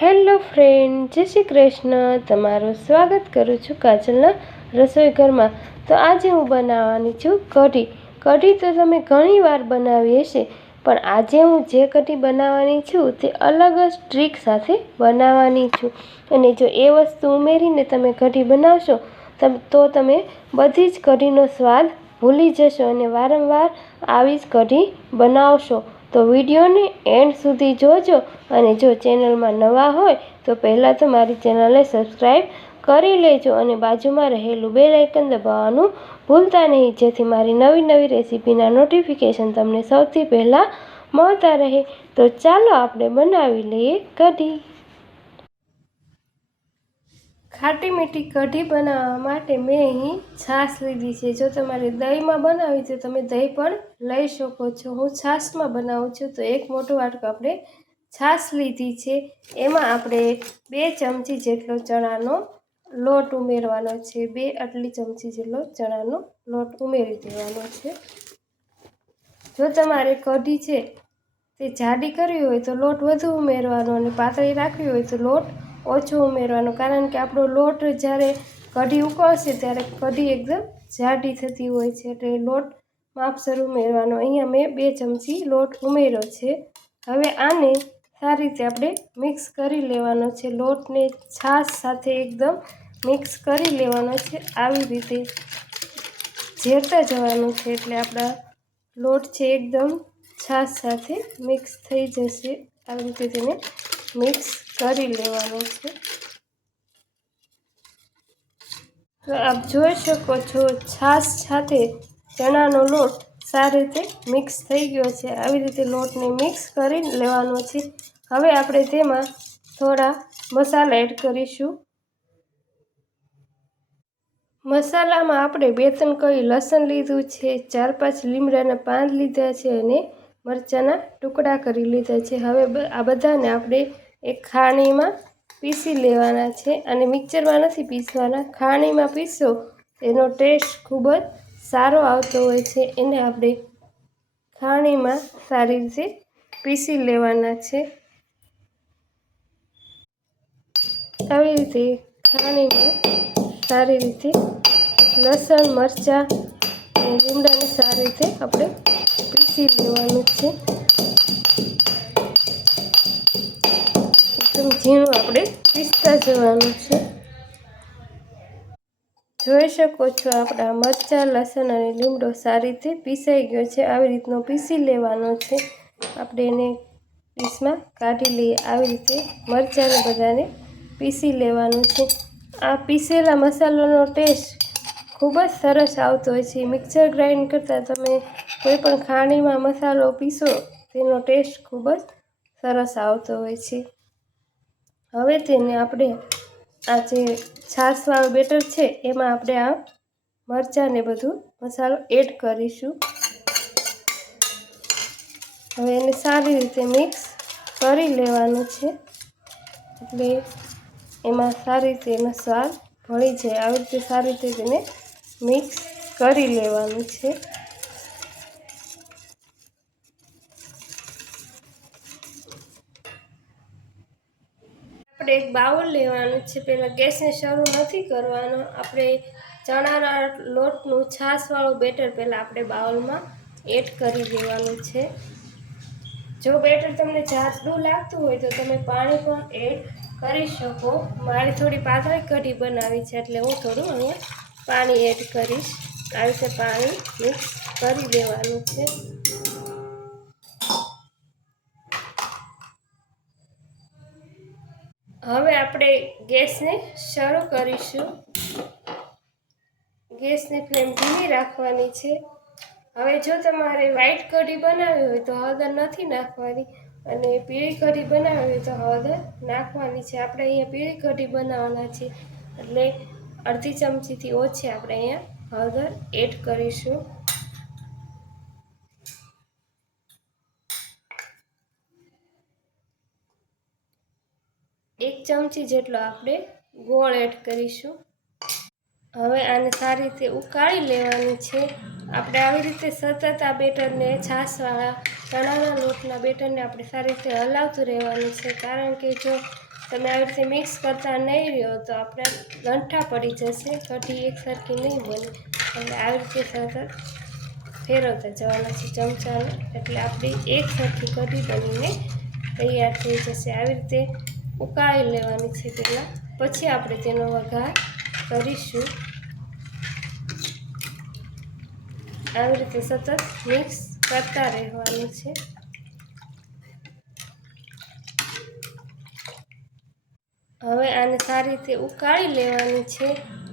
Hello friend, જય શ્રી કૃષ્ણ. તમારું સ્વાગત કરું છું કાજલના રસોઈ ઘરમાં. તો આજે હું બનાવવાની છું કઢી. કઢી તો તમે ઘણી વાર બનાવી હશે, પણ આજે હું જે કઢી બનાવવાની છું તે અલગ જ ટ્રીક સાથે બનાવવાની છું. અને જો એ વસ્તુ ઉમેરીને તમે કઢી બનાવશો તો તમે બધી જ કઢીનો સ્વાદ ભૂલી જશો અને વારંવાર આવી જ કઢી બનાવશો. તો વિડીયોને એન્ડ સુધી જોજો અને જો ચેનલમાં નવા હોય તો પહેલાં તો મારી ચેનલને સબસ્ક્રાઈબ કરી લેજો અને બાજુમાં રહેલું બે લાઇકન દબાવવાનું ભૂલતા નહીં, જેથી મારી નવી નવી રેસીપીના નોટિફિકેશન તમને સૌથી પહેલાં મળતા રહે. તો ચાલો આપણે બનાવી લઈએ કઢી. ખાટી મીઠી કઢી બનાવવા માટે મેં અહીં છાશ લીધી છે. જો તમારે દહીંમાં બનાવી તો તમે દહીં પણ લઈ શકો છો. હું છાશમાં બનાવું છું. તો એક મોટો વાટકો આપણે છાશ લીધી છે. એમાં આપણે બે ચમચી જેટલો ચણાનો લોટ ઉમેરવાનો છે. બે આટલી ચમચી જેટલો ચણાનો લોટ ઉમેરી દેવાનો છે. જો તમારે કઢી છે તે જાડી કરવી હોય તો લોટ વધુ ઉમેરવાનો અને પાતળી રાખવી હોય તો લોટ ઓછો ઉમેરવાનો. કારણ કે આપણો લોટ જ્યારે કઢી ઉકળશે ત્યારે કઢી એકદમ જાડી થતી હોય છે. એટલે લોટ માપસર ઉમેરવાનો. અહીંયા મેં બે ચમચી લોટ ઉમેર્યો છે. હવે આને સારી રીતે આપણે મિક્સ કરી લેવાનો છે. લોટને છાશ સાથે એકદમ મિક્સ કરી લેવાનો છે. આવી રીતે ઝેરતા જવાનું છે. એટલે આપણા લોટ છે એકદમ છાશ સાથે મિક્સ થઈ જશે. આવી રીતે તેને મિક્સ કરી લેવાનું છે. તો આપ જોઈ શકો છો, છાશ સાથે ચણાનો લોટ સારી રીતે મિક્સ થઈ ગયો છે. આવી રીતે લોટને મિક્સ કરી લેવાનો છે. હવે આપણે તેમાં થોડા મસાલા એડ કરીશું. મસાલામાં આપણે બે ત્રણ કઈ લસણ લીધું છે, ચાર પાંચ લીમડાના પાન લીધા છે અને મરચાંના ટુકડા કરી લીધા છે. હવે આ બધાને આપણે એક ખાણીમાં પીસી લેવાના છે અને મિક્સરમાં નથી પીસવાના. ખાણીમાં પીસો, એનો ટેસ્ટ ખૂબ જ સારો આવતો હોય છે. એને આપણે ખાણીમાં સારી રીતે પીસી લેવાના છે. આવી રીતે ખાણીમાં સારી રીતે લસણ, મરચાં લીમડાને સારી રીતે આપણે પીસી લેવાનું છે. એકદમ ઝીણું આપણે પીસતા જવાનું છે. જોઈ શકો છો આપણા મરચાં, લસણ અને લીમડો સારી રીતે પીસાઈ ગયો છે. આવી રીતનો પીસી લેવાનો છે. આપણે એને પીસમાં કાઢી લઈએ. આવી રીતે મરચાંને બધાને પીસી લેવાનું છે. આ પીસેલા મસાલાનો ટેસ્ટ ખૂબ જ સરસ આવતો હોય છે. મિક્સર ગ્રાઇન્ડ કરતાં તમે કોઈ પણ ખાણીમાં મસાલો પીસો તેનો ટેસ્ટ ખૂબ જ સરસ આવતો હોય છે. હવે તેને આપણે આ જે છાશવાળું બેટર છે, એમાં આપણે આ મરચાંને બધું મસાલો એડ કરીશું. હવે એને સારી રીતે મિક્સ કરી લેવાનું છે. એટલે એમાં સારી રીતે એનો સ્વાદ ભળી જાય, આવી રીતે સારી રીતે તેને મિક્સ કરી લેવાનું છે. આપણે એક બાઉલ લેવાનું છે. પહેલાં ગેસને શરૂ નથી કરવાનો. આપણે ચણાના લોટનું છાશવાળું બેટર પહેલાં આપણે બાઉલમાં એડ કરી દેવાનું છે. જો બેટર તમને જાતનું લાગતું હોય તો તમે પાણી પણ એડ કરી શકો. મારી થોડી પાતળી કઢી બનાવી છે એટલે હું થોડું અહીંયા પાણી એડ કરીશ. આવી રીતે પાણી મિક્સ કરી દેવાનું છે. હવે આપણે ગેસને શરૂ કરીશું. ગેસની ફ્લેમ ધીમી રાખવાની છે. હવે જો તમારે વ્હાઈટ કઢી બનાવવી હોય તો હળદર નથી નાખવાની અને પીળી કઢી બનાવવી હોય તો હળદર નાખવાની છે. આપણે અહીંયા પીળી કઢી બનાવવાના છે એટલે અડધી ચમચીથી ઓછી આપણે અહીંયા હળદર એડ કરીશું. ચમચી જેટલો આપણે ગોળ એડ કરીશું. હવે આને સારી રીતે ઉકાળી લેવાની છે. આપણે આવી રીતે સતત આ બેટરને છાશવાળા ચણાના લોટના બેટરને આપણે સારી રીતે હલાવતું રહેવાનું છે. કારણ કે જો તમે આવી રીતે મિક્સ કરતા નહીં રહ્યો તો આપણે ગંઠા પડી જશે, કઢી એક સરખી નહીં બને. એટલે આવી રીતે સતત ફેરવતા જવાના છે ચમચાને. એટલે આપણી એક સરખી કઢી બનીને તૈયાર થઈ જશે. આવી રીતે ઉકાળી લેવાની છે પહેલાં. પછી આપણે તેનો વઘાર કરીશું. આવી રીતે સતત મિક્સ કરતા રહેવાનું છે. હવે આને સારી રીતે ઉકાળી લેવાની છે.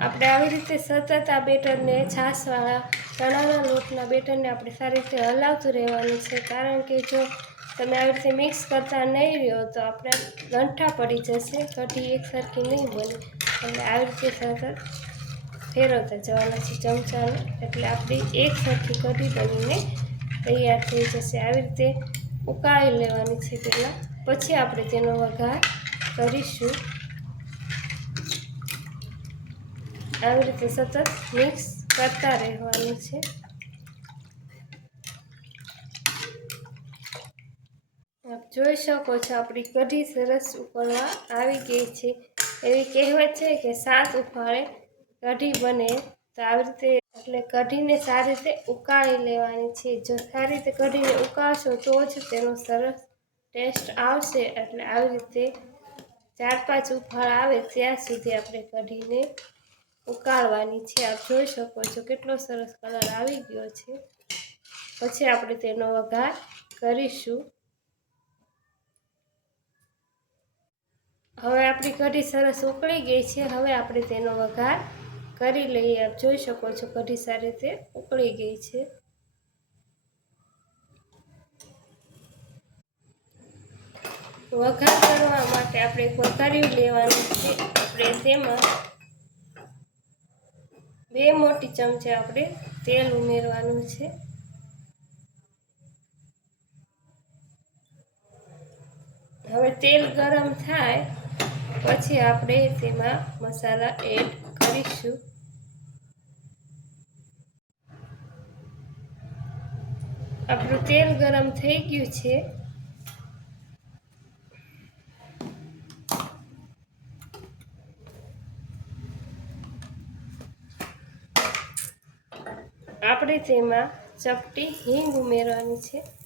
આપણે આવી રીતે સતત આ બેટરને છાશવાળા ચણાના લોટના બેટરને આપણે સારી રીતે હલાવતું રહેવાનું છે. કારણ કે જો તમે આવી રીતે મિક્સ કરતા નહીં રહ્યો તો આપણે ગંઠા પડી જશે. કઢી એક સરખી નહીં બને. એટલે આવી રીતે સતત ફેરવતા જવાના છે ચમચાને. એટલે આપણી એક સરખી કઢી બનીને તૈયાર થઈ જશે. આવી રીતે ઉકાળી લેવાની છે પહેલાં. પછી આપણે તેનો વઘાર કરીશું. આવી રીતે સતત મિક્સ કરતા રહેવાનું છે. આપ જોઈ શકો છો, આપણી કઢી સરસ ઉકળવા આવી ગઈ છે. એવી કહેવત છે કે સાત ઉફાળે કઢી બને તો આવી રીતે, એટલે કઢીને સારી રીતે ઉકાળી લેવાની છે. જો સારી રીતે કઢીને ઉકાળશો તો જ તેનો સરસ ટેસ્ટ આવશે. એટલે આવી રીતે ચાર પાંચ ઉફાળ આવે ત્યાં સુધી આપણે કઢીને ઉકાળવાની છે. આપ જોઈ શકો છો કેટલો સરસ કલર આવી ગયો છે. પછી આપણે તેનો વઘાર કરીશું. હવે આપણી કઢી સરસ ઉકળી ગઈ છે હવે આપણે તેનો વઘાર કરી લઈએ. આપ જોઈ શકો છો કઢી સારી રીતે ઉકળી ગઈ છે. વઘાર કરવા માટે આપણે વઘારી લેવાનું છે. આપણે તેમાં બે મોટી ચમચી આપણે તેલ ઉમેરવાનું છે. હવે તેલ ગરમ થાય પછી આપણે તેમાં મસાલા એડ કરીશું. આપણું તેલ ગરમ થઈ ગયું છે. આપણે તેમાં ચપટી હિંગ ઉમેરવાની છે.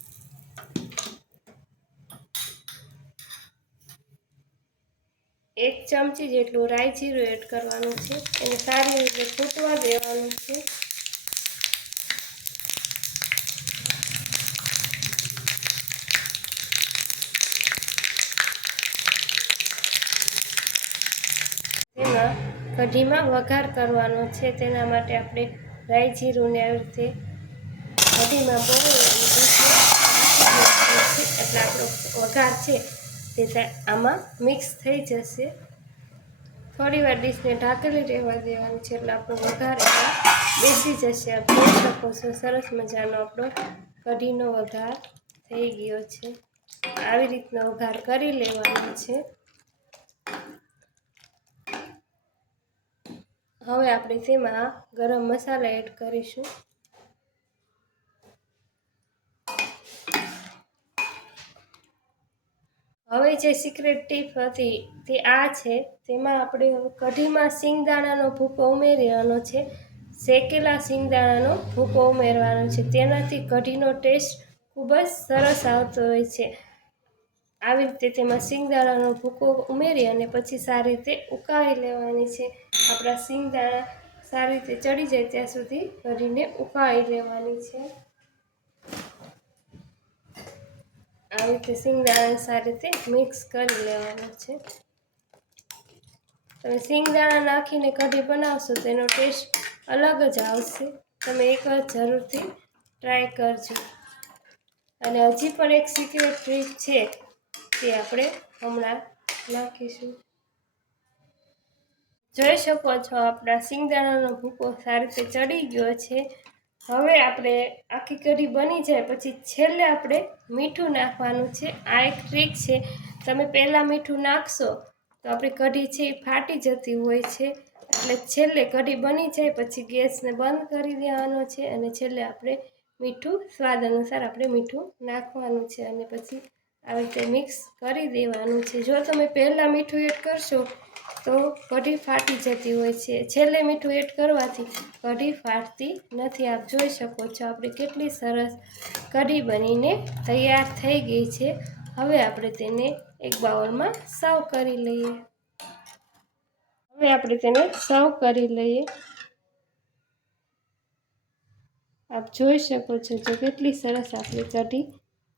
એક ચમચી જેટલું રાઈ જીરું એડ કરવાનું છે. એને સારી રીતે ફૂટવા દેવાનું છે. તેમાં કઢીમાં વઘાર કરવાનો છે. તેના માટે આપણે રાઈ જીરુંને આવી રીતે કઢીમાં બહુ એટલે આપણો વઘાર છે. તે આમાં મિક્સ થઈ જશે. થોડી વાર ડીશને ઢાંકેલી રહેવા દેવાની છે એટલે આપણો વઘાર બેસી જશે. આપ જોઈ શકો છો, સરસ મજાનો આપણો કઢીનો વઘાર થઈ ગયો છે. આવી રીતનો વઘાર કરી લેવાનો છે. હવે આપણે તેમાં ગરમ મસાલા એડ કરીશું. હવે જે સિક્રેટ ટીપ હતી તે આ છે. તેમાં આપણે કઢીમાં સિંગદાણાનો ભૂકો ઉમેરવાનો છે. શેકેલા સિંગદાણાનો ભૂકો ઉમેરવાનો છે. તેનાથી કઢીનો ટેસ્ટ ખૂબ જ સરસ આવતો હોય છે. આવી રીતે તેમાં સિંગદાણાનો ભૂકો ઉમેરી અને પછી સારી રીતે ઉકાળી લેવાની છે. આપણા સિંગદાણા સારી રીતે ચડી જાય ત્યાં સુધી કઢીને ઉકાળી લેવાની છે. આવી રીતે સિંગદાણાને સારી રીતે મિક્સ કરી લેવાનું છે. તમે સિંગદાણા નાખીને કઢી બનાવશો તેનો ટેસ્ટ અલગ જ આવશે. તમે એકવાર જરૂરથી ટ્રાય કરજો. અને હજી પણ એક સિક્રેટ ટ્રીક છે તે આપણે હમણાં નાખીશું. જોઈ શકો છો આપણા સિંગદાણાનો ભૂકો સારી રીતે ચડી ગયો છે. હવે આપણે આખી કઢી બની જાય, પછી છેલ્લે આપણે મીઠું નાખવાનું છે. આ એક ટ્રીક છે. તમે પહેલાં મીઠું નાખશો, તો આપણી કઢી છે એ ફાટી જતી હોય છે. એટલે છેલ્લે કઢી બની જાય, પછી ગેસને બંધ કરી દેવાનો છે અને છેલ્લે આપણે મીઠું, સ્વાદ અનુસાર આપણે મીઠું નાખવાનું છે અને પછી આવી રીતે મિક્સ કરી દેવાનું છે. જો તમે પહેલાં મીઠું એડ કરશો, તો કઢી ફાટી જતી હોય છે. છેલ્લે મીઠું એડ કરવાથી કઢી ફાટતી નથી. આપ જોઈ શકો છો, આપણે કેટલી સરસ કઢી બનીને તૈયાર થઈ ગઈ છે. હવે આપણે તેને એક બાઉલમાં સર્વ કરી લઈએ. હવે આપણે તેને સર્વ કરી લઈએ. આપ જોઈ શકો છો જો કેટલી સરસ આપણી કઢી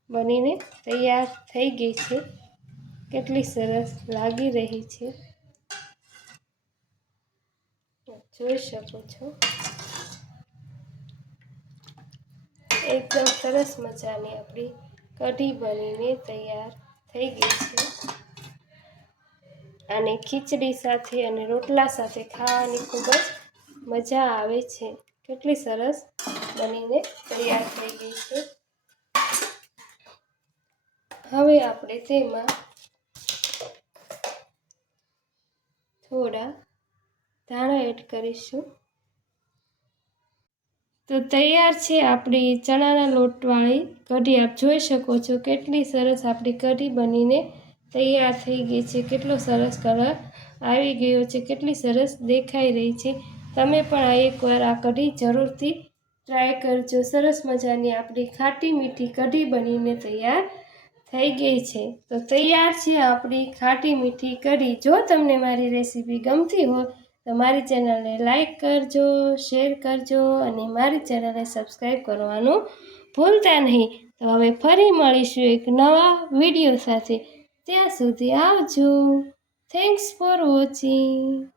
બનીને તૈયાર થઈ ગઈ છે. કેટલી સરસ લાગી રહી છે. જોઈ શકો છો. એકદમ સરસ મજાની આપણી કઢી બનીને તૈયાર થઈ ગઈ છે. અને ખીચડી સાથે અને રોટલા સાથે ખાવાની ખૂબ જ મજા આવે છે. કેટલી સરસ બનીને તૈયાર થઈ ગઈ છે. હવે આપણે તેમાં થોડા ધાણા એડ કરીશું. તો તૈયાર છે આપણી ચણાના લોટવાળી કઢી. આપ જોઈ શકો છો કેટલી સરસ આપણી કઢી બનીને તૈયાર થઈ ગઈ છે. કેટલો સરસ કલર આવી ગયો છે. કેટલી સરસ દેખાઈ રહી છે. તમે પણ આ એકવાર આ કઢી જરૂરથી ટ્રાય કરજો. સરસ મજાની આપણી ખાટી મીઠી કઢી બનીને તૈયાર થઈ ગઈ છે. તો તૈયાર છે આપણી ખાટી મીઠી કઢી. જો તમને મારી રેસીપી ગમતી હોય, તો મારી ચેનલને લાઈક કરજો, શેર કરજો અને મારી ચેનલને સબસ્ક્રાઈબ કરવાનું ભૂલતા નહીં. તો હવે ફરી મળીશું એક નવા વીડિયો સાથે. ત્યાં સુધી આવજો. Thanks for watching